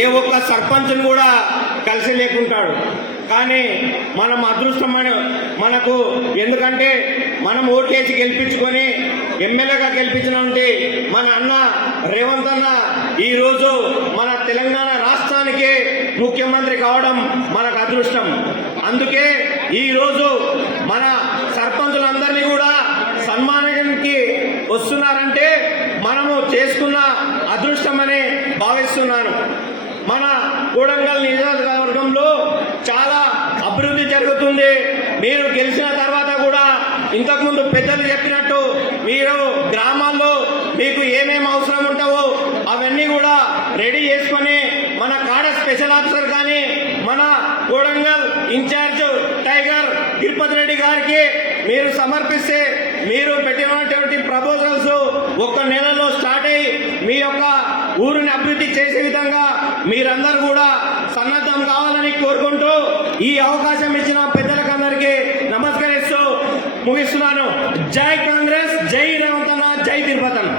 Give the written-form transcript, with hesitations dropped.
ఏ ఒక్క సర్పంచ్ని కూడా కలిసి లేకుంటాడు. కానీ మనం అదృష్టమైన మనకు, ఎందుకంటే మనం ఓట్లేసి గెలిపించుకొని ఎమ్మెల్యేగా గెలిపించినటువంటి మన అన్న రేవంత్ అన్న ఈరోజు మన తెలంగాణ రాష్ట్రానికి ముఖ్యమంత్రి కావడం మనకు అదృష్టం. అందుకే ఈరోజు మన సర్పంచులందరినీ కూడా సన్మానానికి వస్తున్నారంటే మనము చేసుకున్న అదృష్టమని భావిస్తున్నాను. మన కొడంగల్ నియోజకవర్గంలో చాలా అభివృద్ధి జరుగుతుంది. మీరు గెలిచిన తర్వాత కూడా ఇంతకుముందు పెద్దలు చెప్పినట్టు మీరు గ్రామాల్లో మీకు ఏమేమి అవసరం ఉంటావో అవన్నీ కూడా రెడీ చేసుకొని మన కాడ స్పెషల్ ఆఫీసర్ కానీ మన కొడంగల్ ఇన్ఛార్జ్ టైగర్ తిరుపతి రెడ్డి గారికి మీరు సమర్పిస్తే మీరు పెట్టినటువంటి ప్రపోజల్స్ ఒక్క నెలలో స్టార్ట్ అయ్యి మీ యొక్క ఊరిని అభివృద్ధి చేసే విధంగా మీరందరూ కూడా సన్నద్ధం కావాలని కోరుకుంటూ ఈ అవకాశం ఇచ్చిన పెద్దలకందరికీ నమస్కరిస్తూ ముగిస్తున్నాను. జై కాంగ్రెస్, జై రేవంత్ అన్న, జై తిరుపతి అన్న.